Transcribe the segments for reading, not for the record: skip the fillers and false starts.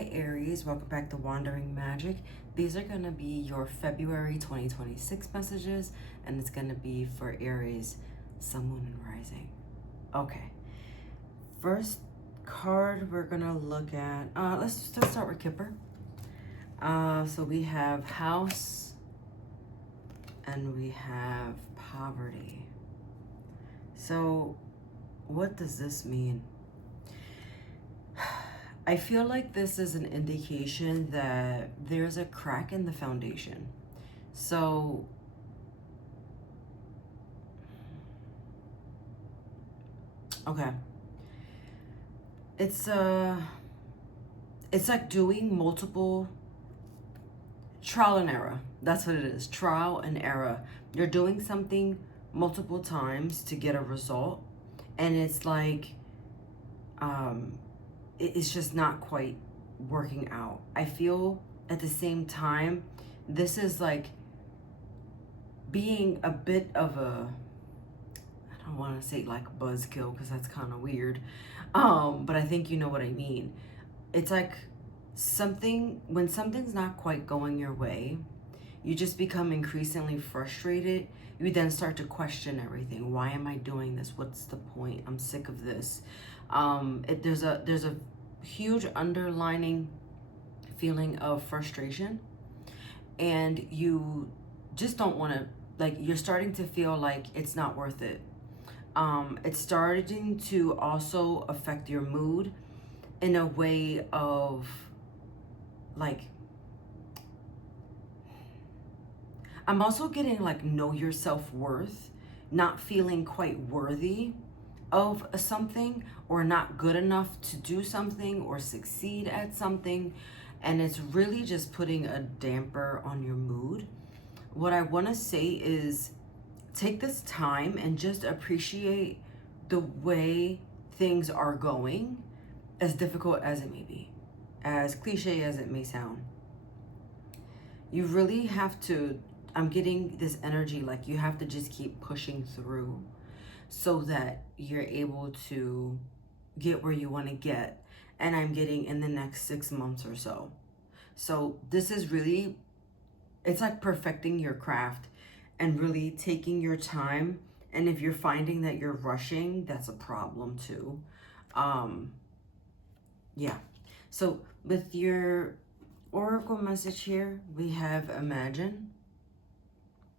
Hi Aries, welcome back to Wandering Magic. These are going to be your February 2026 messages, and it's going to be for Aries, Sun, Moon, and Rising. Okay, first card we're going to look at, let's start with Kipper. So we have House, and we have Poverty. So what does this mean? I feel like this is an indication that there's a crack in the foundation. So okay. It's like doing multiple trial and error. That's what it is. Trial and error. You're doing something multiple times to get a result, and it's like it's just not quite working out. I feel at the same time, this is like being a bit of a, I don't want to say like buzzkill because that's kind of weird. But I think you know what I mean. It's like when something's not quite going your way, you just become increasingly frustrated. You then start to question everything. Why am I doing this? What's the point? I'm sick of this. There's a huge underlining feeling of frustration, and you just don't want to, like, you're starting to feel like it's not worth it. It's starting to also affect your mood in a way of like, I'm also getting like know your self-worth, not feeling quite worthy of something, or not good enough to do something or succeed at something, and it's really just putting a damper on your mood. What I want to say is take this time and just appreciate the way things are going, as difficult as it may be, as cliche as it may sound. You really have to, I'm getting this energy like you have to just keep pushing through so that you're able to get where you want to get. And I'm getting in the next 6 months or so. So this is really, it's like perfecting your craft and really taking your time. And if you're finding that you're rushing, that's a problem too. Yeah. So with your oracle message here, we have Imagine.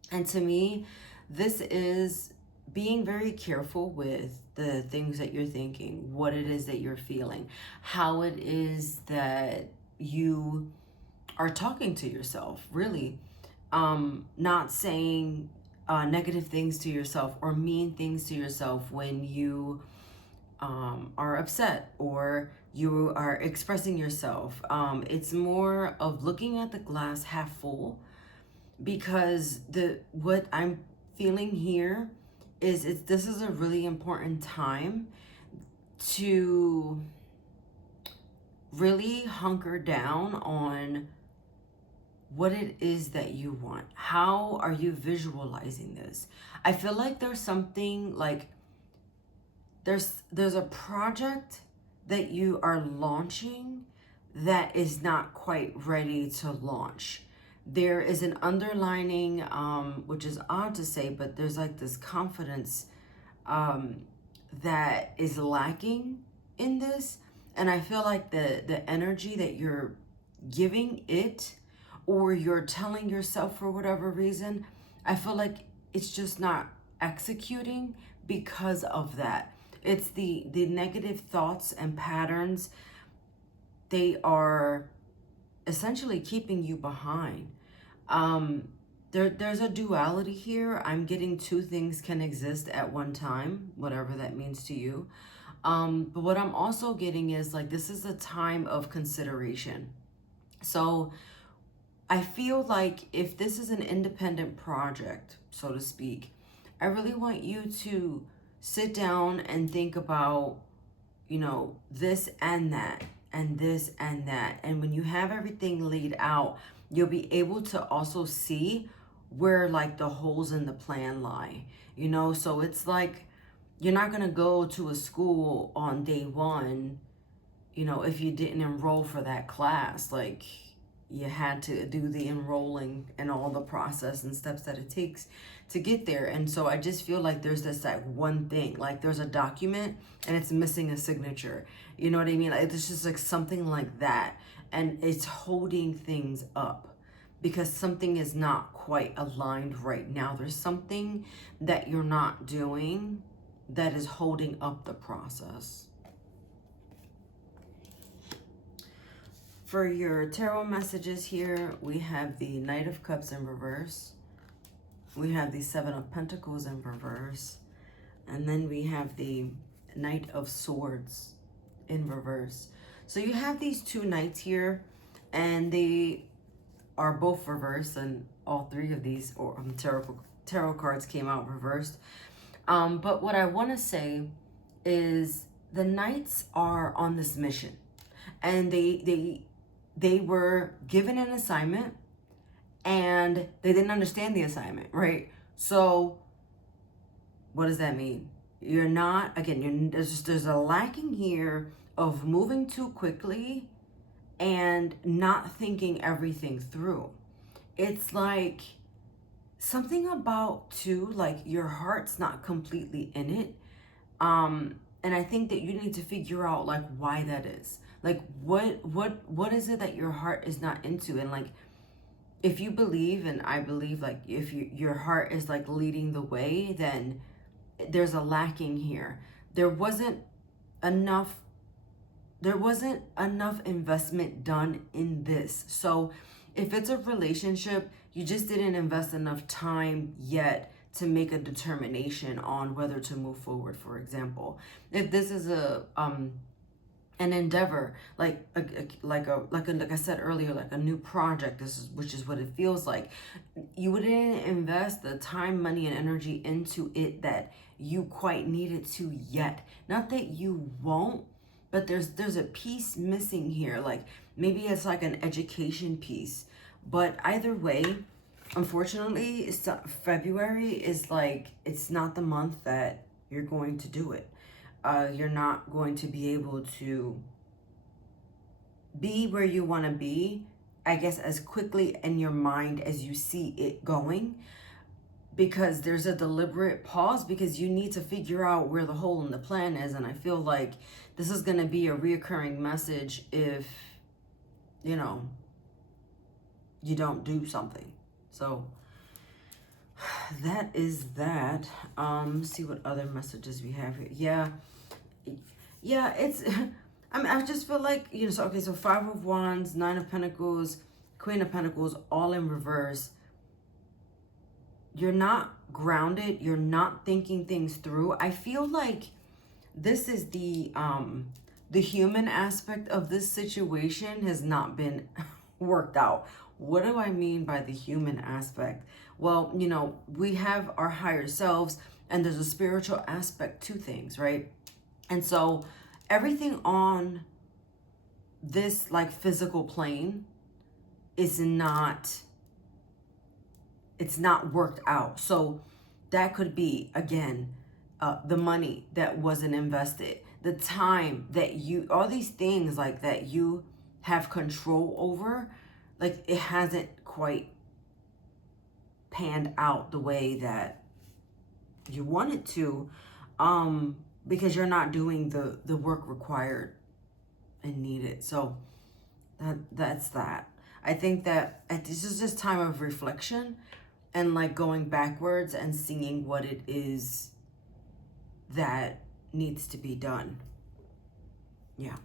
And to me, this is being very careful with the things that you're thinking, what it is that you're feeling, how it is that you are talking to yourself, really. Not saying negative things to yourself or mean things to yourself when you are upset or you are expressing yourself. It's more of looking at the glass half full, because what I'm feeling here is this is a really important time to really hunker down on what it is that you want. How are you visualizing this? I feel like there's something like there's a project that you are launching that is not quite ready to launch. There is an underlining, which is odd to say, but there's like this confidence that is lacking in this. And I feel like the energy that you're giving it, or you're telling yourself for whatever reason, I feel like it's just not executing because of that. It's the negative thoughts and patterns. They are essentially keeping you behind. There's a duality here. I'm getting two things can exist at one time, whatever that means to you. But what I'm also getting is like, this is a time of consideration. So I feel like if this is an independent project, so to speak, I really want you to sit down and think about, you know, this and that, and this and that. And when you have everything laid out, you'll be able to also see where like the holes in the plan lie, you know? So it's like, you're not gonna go to a school on day one you know, if you didn't enroll for that class, like you had to do the enrolling and all the process and steps that it takes to get there. And so I just feel like there's this like one thing, like there's a document and it's missing a signature. You know what I mean? Like, it's just like something like that. And it's holding things up because something is not quite aligned right now. There's something that you're not doing that is holding up the process. For your tarot messages here, we have the Knight of Cups in reverse. We have the Seven of Pentacles in reverse. And then we have the Knight of Swords in reverse. So you have these two knights here, and they are both reversed, and all three of these tarot cards came out reversed. But what I want to say is the knights are on this mission, and they were given an assignment and they didn't understand the assignment, right? So what does that mean? You're not, again, there's a lacking here of moving too quickly and not thinking everything through. It's like something about too, like your heart's not completely in it. And I think that you need to figure out like why that is. Like what is it that your heart is not into? And like, if you believe, and I believe, like if your heart is like leading the way, then there's a lacking here. There wasn't enough investment done in this. So if it's a relationship, you just didn't invest enough time yet to make a determination on whether to move forward. For example, if this is an endeavor, like I said earlier, like a new project, which is what it feels like, you wouldn't invest the time, money, and energy into it that you quite needed to yet. Not that you won't, but there's a piece missing here. Like maybe it's like an education piece, but either way, unfortunately, February is like, it's not the month that you're going to do it. You're not going to be able to be where you want to be, I guess, as quickly in your mind as you see it going, because there's a deliberate pause, because you need to figure out where the hole in the plan is. And I feel like this is going to be a reoccurring message if, you know, you don't do something. So that is that. Let's see what other messages we have here. Yeah, it's, I mean, I just feel like, you know, so, okay, so Five of Wands, Nine of Pentacles, Queen of Pentacles, all in reverse. You're not grounded. You're not thinking things through. I feel like this is the human aspect of this situation has not been worked out. What do I mean by the human aspect? Well, you know, we have our higher selves, and there's a spiritual aspect to things, right? And so everything on this like physical plane is not, it's not worked out. So that could be, again, the money that wasn't invested, the time that you, all these things like that you have control over, like it hasn't quite panned out the way that you want it to, because you're not doing the work required and needed. So that's that. I think that this is just time of reflection and like going backwards and seeing what it is that needs to be done. Yeah.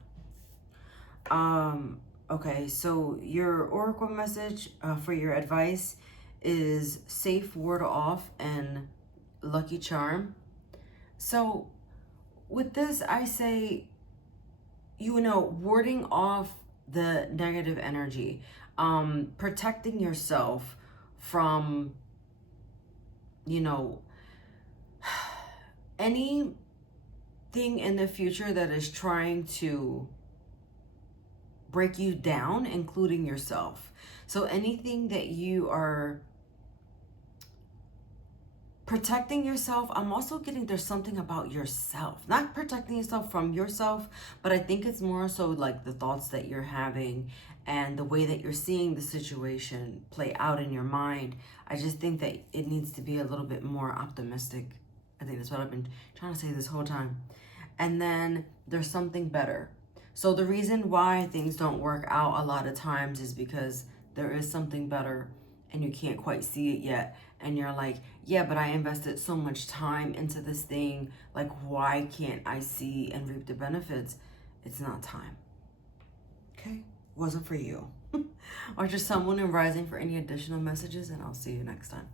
Okay, so your oracle message for your advice is safe, ward off, and lucky charm. So with this, I say, you know, warding off the negative energy, protecting yourself from, you know, anything in the future that is trying to break you down, including yourself. So anything that you are protecting yourself, I'm also getting there's something about yourself. Not protecting yourself from yourself, but I think it's more so like the thoughts that you're having and the way that you're seeing the situation play out in your mind. I just think that it needs to be a little bit more optimistic. I think that's what I've been trying to say this whole time. And then there's something better. So the reason why things don't work out a lot of times is because there is something better and you can't quite see it yet. And you're like, yeah, but I invested so much time into this thing. Like, why can't I see and reap the benefits? It's not time. Okay? Wasn't for you. Or just someone in rising for any additional messages, and I'll see you next time.